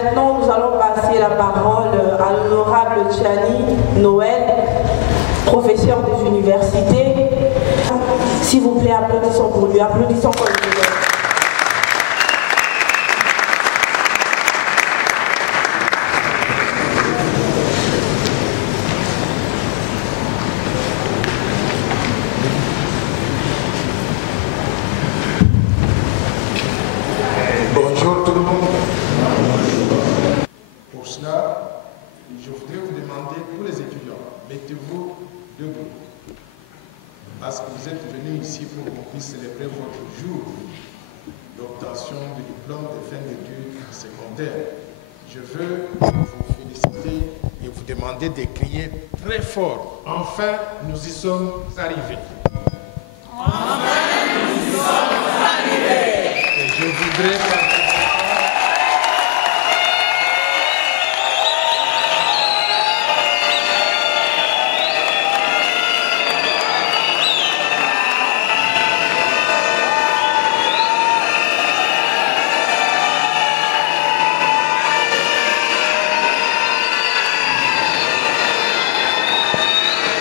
Maintenant, nous allons passer la parole à l'honorable Tchani Noël, professeur des universités. S'il vous plaît, applaudissons pour lui. Applaudissons pour lui. Bonjour tout le monde. Pour cela, je voudrais vous demander, tous les étudiants, mettez-vous debout. Parce que vous êtes venus ici pour qu'on puisse célébrer votre jour d'obtention du diplôme de fin d'études secondaires. Je veux vous féliciter et vous demander de crier très fort. Enfin, nous y sommes arrivés. Enfin, nous y sommes arrivés. Et je voudrais...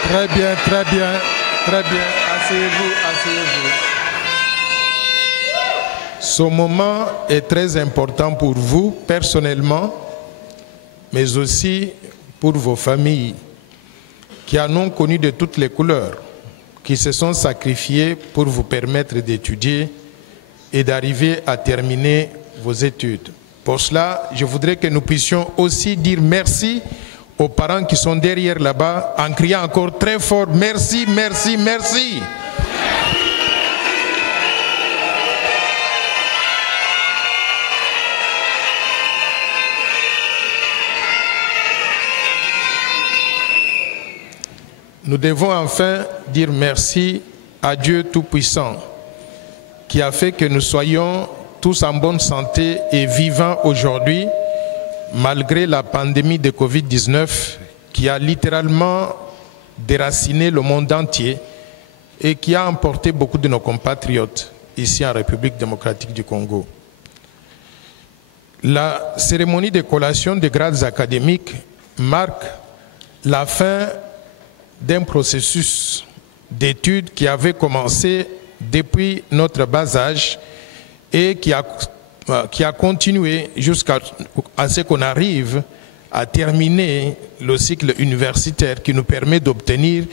Très bien, très bien, très bien. Asseyez-vous, asseyez-vous. Ce moment est très important pour vous, personnellement, mais aussi pour vos familles, qui en ont connu de toutes les couleurs, qui se sont sacrifiées pour vous permettre d'étudier et d'arriver à terminer vos études. Pour cela, je voudrais que nous puissions aussi dire merci aux parents qui sont derrière là-bas, en criant encore très fort, merci, merci, merci. Nous devons enfin dire merci à Dieu Tout-Puissant, qui a fait que nous soyons tous en bonne santé et vivants aujourd'hui, malgré la pandémie de Covid-19 qui a littéralement déraciné le monde entier et qui a emporté beaucoup de nos compatriotes ici en République démocratique du Congo. La cérémonie de collation des grades académiques marque la fin d'un processus d'études qui avait commencé depuis notre bas âge et qui a continué jusqu'à ce qu'on arrive à terminer le cycle universitaire qui nous permet d'obtenir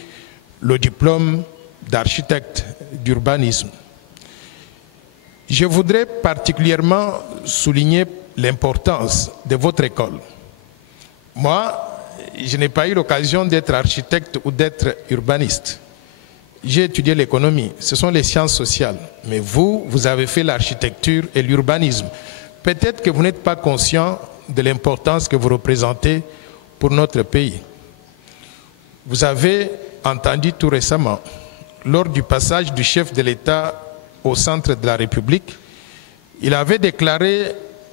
le diplôme d'architecte d'urbanisme. Je voudrais particulièrement souligner l'importance de votre école. Moi, je n'ai pas eu l'occasion d'être architecte ou d'être urbaniste. J'ai étudié l'économie, ce sont les sciences sociales. Mais vous, vous avez fait l'architecture et l'urbanisme. Peut-être que vous n'êtes pas conscient de l'importance que vous représentez pour notre pays. Vous avez entendu tout récemment, lors du passage du chef de l'État au centre de la République, il avait déclaré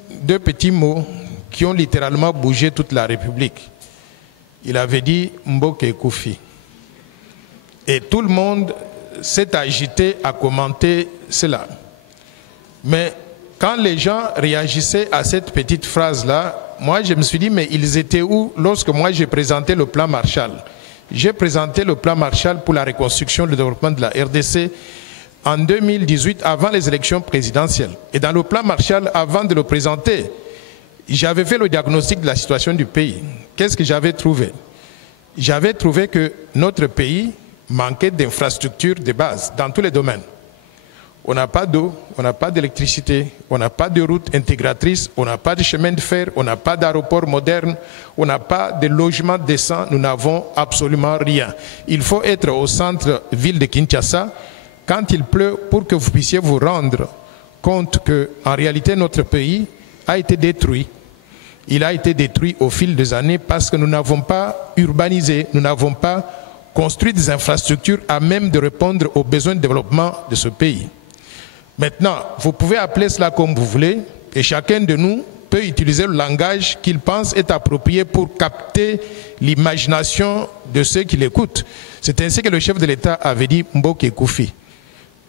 deux petits mots qui ont littéralement bougé toute la République. Il avait dit « Mboke Koufi ». Et tout le monde s'est agité à commenter cela. Mais quand les gens réagissaient à cette petite phrase-là, moi je me suis dit, mais ils étaient où lorsque moi j'ai présenté le plan Marshall? J'ai présenté le plan Marshall pour la reconstruction et le développement de la RDC en 2018, avant les élections présidentielles. Et dans le plan Marshall, avant de le présenter, j'avais fait le diagnostic de la situation du pays. Qu'est-ce que j'avais trouvé? J'avais trouvé que notre pays manquait d'infrastructures de base dans tous les domaines. On n'a pas d'eau, on n'a pas d'électricité, on n'a pas de routes intégratrices, on n'a pas de chemin de fer, on n'a pas d'aéroport moderne, on n'a pas de logement décent, nous n'avons absolument rien. Il faut être au centre-ville de Kinshasa quand il pleut pour que vous puissiez vous rendre compte qu'en réalité notre pays a été détruit. Il a été détruit au fil des années parce que nous n'avons pas urbanisé, nous n'avons pas construit des infrastructures à même de répondre aux besoins de développement de ce pays. Maintenant, vous pouvez appeler cela comme vous voulez et chacun de nous peut utiliser le langage qu'il pense est approprié pour capter l'imagination de ceux qui l'écoutent. C'est ainsi que le chef de l'État avait dit Mboke Koufi.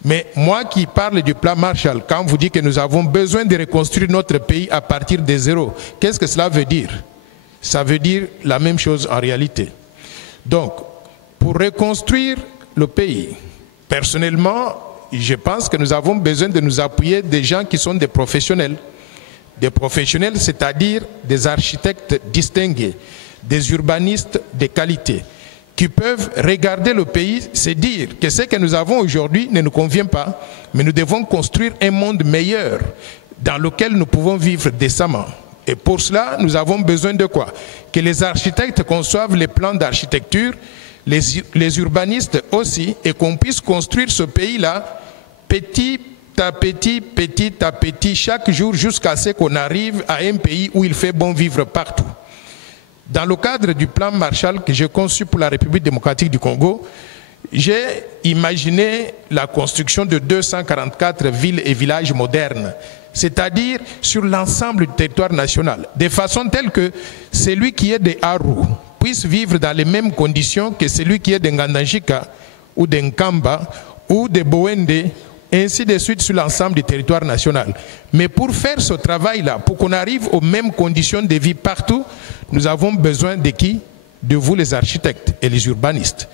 Mais moi qui parle du plan Marshall, quand vous dites que nous avons besoin de reconstruire notre pays à partir de zéro, qu'est-ce que cela veut dire? Ça veut dire la même chose en réalité. Donc, pour reconstruire le pays, personnellement, je pense que nous avons besoin de nous appuyer des gens qui sont des professionnels. Des professionnels, c'est-à-dire des architectes distingués, des urbanistes de qualité, qui peuvent regarder le pays, se dire que ce que nous avons aujourd'hui ne nous convient pas, mais nous devons construire un monde meilleur dans lequel nous pouvons vivre décemment. Et pour cela, nous avons besoin de quoi? Que les architectes conçoivent les plans d'architecture, les urbanistes aussi, et qu'on puisse construire ce pays-là petit à petit, chaque jour, jusqu'à ce qu'on arrive à un pays où il fait bon vivre partout. Dans le cadre du plan Marshall que j'ai conçu pour la République démocratique du Congo, j'ai imaginé la construction de 244 villes et villages modernes, c'est-à-dire sur l'ensemble du territoire national, de façon telle que celui qui est de Aru puisse vivre dans les mêmes conditions que celui qui est de Ngandajika ou de Nkamba ou de Boende, ainsi de suite sur l'ensemble du territoire national. Mais pour faire ce travail-là, pour qu'on arrive aux mêmes conditions de vie partout, nous avons besoin de qui? De vous les architectes et les urbanistes.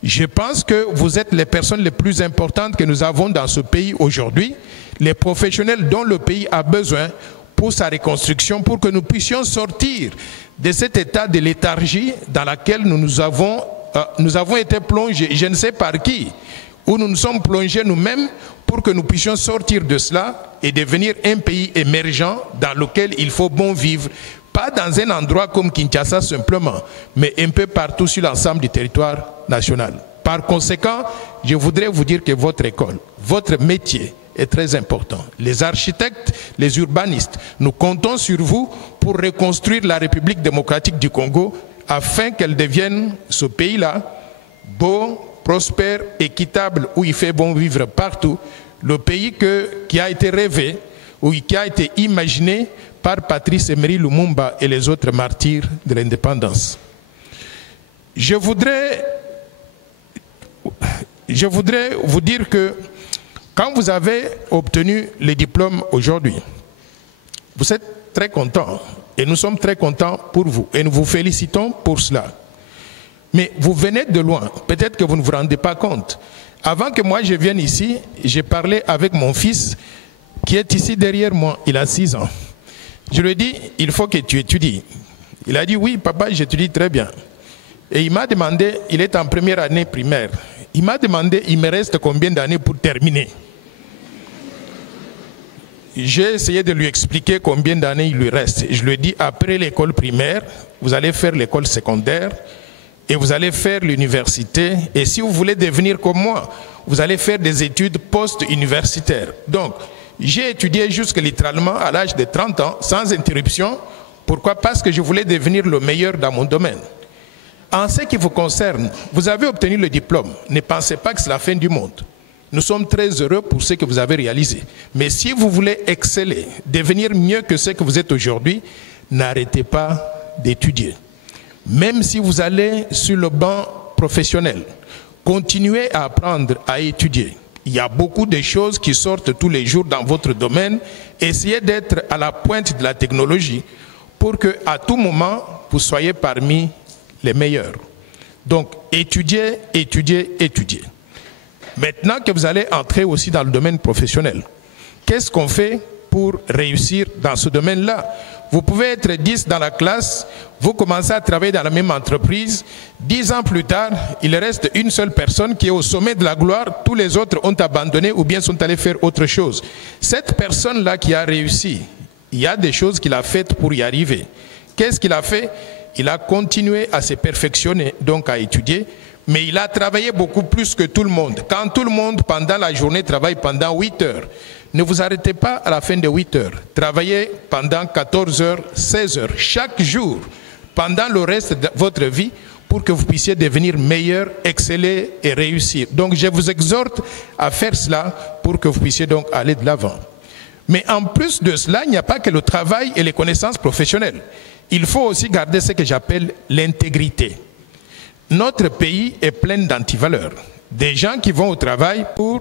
Je pense que vous êtes les personnes les plus importantes que nous avons dans ce pays aujourd'hui, les professionnels dont le pays a besoin pour sa reconstruction, pour que nous puissions sortir de cet état de léthargie dans lequel nous avons été plongés, je ne sais par qui, où nous nous sommes plongés nous-mêmes pour que nous puissions sortir de cela et devenir un pays émergent dans lequel il faut bon vivre, pas dans un endroit comme Kinshasa simplement, mais un peu partout sur l'ensemble du territoire national. Par conséquent, je voudrais vous dire que votre école, votre métier est très important. Les architectes, les urbanistes, nous comptons sur vous pour reconstruire la République démocratique du Congo afin qu'elle devienne ce pays-là beau, prospère, équitable, où il fait bon vivre partout, le pays qui a été rêvé, ou qui a été imaginé par Patrice Emery Lumumba et les autres martyrs de l'indépendance. Je voudrais vous dire que quand vous avez obtenu les diplômes aujourd'hui, vous êtes très contents, et nous sommes très contents pour vous, et nous vous félicitons pour cela. Mais vous venez de loin, peut-être que vous ne vous rendez pas compte. Avant que moi je vienne ici, j'ai parlé avec mon fils qui est ici derrière moi, il a 6 ans. Je lui ai dit, il faut que tu étudies. Il a dit, oui papa, j'étudie très bien. Et il m'a demandé, il est en première année primaire, il m'a demandé, il me reste combien d'années pour terminer? J'ai essayé de lui expliquer combien d'années il lui reste. Je lui ai dit, après l'école primaire, vous allez faire l'école secondaire, et vous allez faire l'université, et si vous voulez devenir comme moi, vous allez faire des études post-universitaires. Donc, j'ai étudié jusque littéralement à l'âge de 30 ans, sans interruption. Pourquoi? Parce que je voulais devenir le meilleur dans mon domaine. En ce qui vous concerne, vous avez obtenu le diplôme. Ne pensez pas que c'est la fin du monde. Nous sommes très heureux pour ce que vous avez réalisé. Mais si vous voulez exceller, devenir mieux que ce que vous êtes aujourd'hui, n'arrêtez pas d'étudier. Même si vous allez sur le banc professionnel, continuez à apprendre, à étudier. Il y a beaucoup de choses qui sortent tous les jours dans votre domaine. Essayez d'être à la pointe de la technologie pour qu'à tout moment, vous soyez parmi les meilleurs. Donc, étudiez, étudiez, étudiez. Maintenant que vous allez entrer aussi dans le domaine professionnel, qu'est-ce qu'on fait pour réussir dans ce domaine-là? Vous pouvez être 10 dans la classe, vous commencez à travailler dans la même entreprise, 10 ans plus tard, il reste une seule personne qui est au sommet de la gloire, tous les autres ont abandonné ou bien sont allés faire autre chose. Cette personne-là qui a réussi, il y a des choses qu'il a faites pour y arriver. Qu'est-ce qu'il a fait? Il a continué à se perfectionner, donc à étudier, mais il a travaillé beaucoup plus que tout le monde. Quand tout le monde, pendant la journée, travaille pendant 8 heures, ne vous arrêtez pas à la fin de 8 heures. Travaillez pendant 14 heures, 16 heures, chaque jour, pendant le reste de votre vie, pour que vous puissiez devenir meilleur, exceller et réussir. Donc je vous exhorte à faire cela pour que vous puissiez donc aller de l'avant. Mais en plus de cela, il n'y a pas que le travail et les connaissances professionnelles. Il faut aussi garder ce que j'appelle l'intégrité. Notre pays est plein d'antivaleurs. Des gens qui vont au travail pour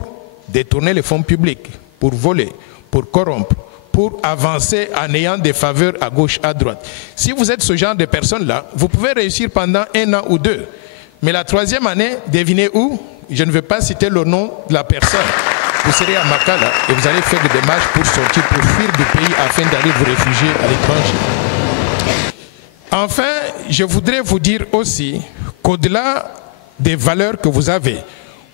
détourner les fonds publics, pour voler, pour corrompre, pour avancer en ayant des faveurs à gauche, à droite. Si vous êtes ce genre de personne-là, vous pouvez réussir pendant 1 an ou 2. Mais la 3e année, devinez où? Je ne veux pas citer le nom de la personne. Vous serez à Makala et vous allez faire des démarches pour sortir, pour fuir du pays afin d'aller vous réfugier à l'étranger. Enfin, je voudrais vous dire aussi qu'au-delà des valeurs que vous avez,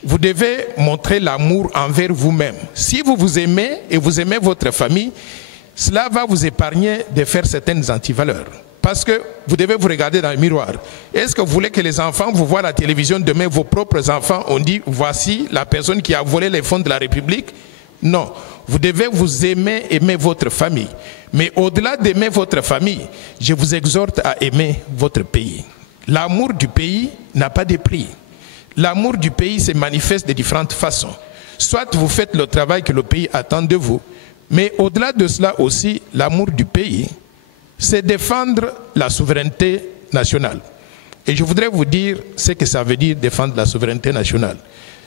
vous devez montrer l'amour envers vous-même. Si vous vous aimez et vous aimez votre famille, cela va vous épargner de faire certaines antivaleurs. Parce que vous devez vous regarder dans le miroir. Est-ce que vous voulez que les enfants vous voient à la télévision demain, vos propres enfants ont dit voici la personne qui a volé les fonds de la République? Non. Vous devez vous aimer votre famille. Mais au-delà d'aimer votre famille, je vous exhorte à aimer votre pays. L'amour du pays n'a pas de prix. L'amour du pays se manifeste de différentes façons. Soit vous faites le travail que le pays attend de vous, mais au-delà de cela aussi, l'amour du pays, c'est défendre la souveraineté nationale. Et je voudrais vous dire ce que ça veut dire défendre la souveraineté nationale.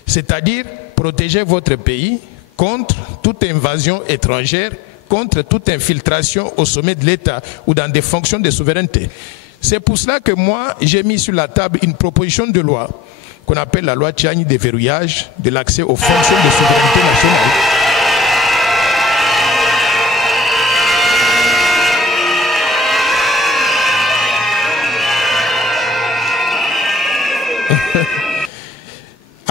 C'est-à-dire protéger votre pays contre toute invasion étrangère, contre toute infiltration au sommet de l'État ou dans des fonctions de souveraineté. C'est pour cela que moi, j'ai mis sur la table une proposition de loi qu'on appelle la loi Tchiani de verrouillage de l'accès aux fonctions de souveraineté nationale.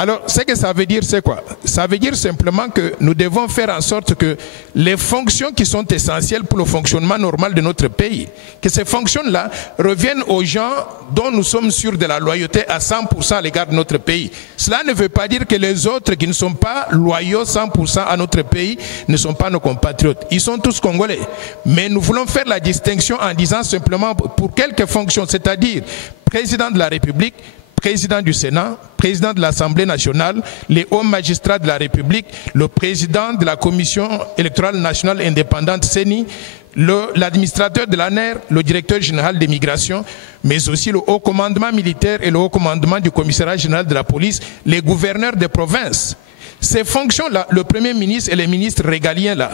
Alors, ce que ça veut dire, c'est quoi? Ça veut dire simplement que nous devons faire en sorte que les fonctions qui sont essentielles pour le fonctionnement normal de notre pays, que ces fonctions-là reviennent aux gens dont nous sommes sûrs de la loyauté à 100% à l'égard de notre pays. Cela ne veut pas dire que les autres qui ne sont pas loyaux 100% à notre pays ne sont pas nos compatriotes. Ils sont tous congolais. Mais nous voulons faire la distinction en disant simplement pour quelques fonctions, c'est-à-dire président de la République, président du Sénat, président de l'Assemblée nationale, les hauts magistrats de la République, le président de la Commission électorale nationale indépendante CENI, l'administrateur de l'ANER, le directeur général des migrations, mais aussi le haut commandement militaire et le haut commandement du commissariat général de la police, les gouverneurs des provinces. Ces fonctions-là, le Premier ministre et les ministres régaliens-là,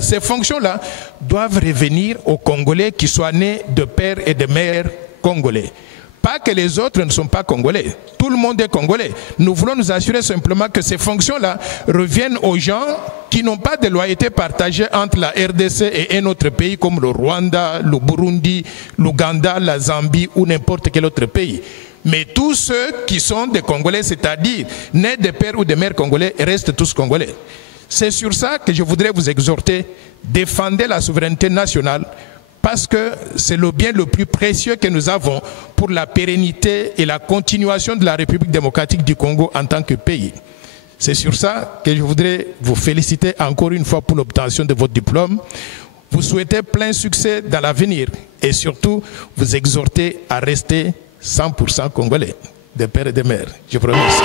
ces fonctions-là doivent revenir aux Congolais qui soient nés de père et de mère congolais. Pas que les autres ne sont pas congolais. Tout le monde est congolais. Nous voulons nous assurer simplement que ces fonctions-là reviennent aux gens qui n'ont pas de loyauté partagée entre la RDC et un autre pays comme le Rwanda, le Burundi, l'Ouganda, la Zambie ou n'importe quel autre pays. Mais tous ceux qui sont des Congolais, c'est-à-dire nés de père ou de mère congolais, restent tous congolais. C'est sur ça que je voudrais vous exhorter, défendez la souveraineté nationale, parce que c'est le bien le plus précieux que nous avons pour la pérennité et la continuation de la République démocratique du Congo en tant que pays. C'est sur ça que je voudrais vous féliciter encore une fois pour l'obtention de votre diplôme, vous souhaiter plein succès dans l'avenir et surtout vous exhorter à rester 100% congolais, de père et de mère. Je vous remercie.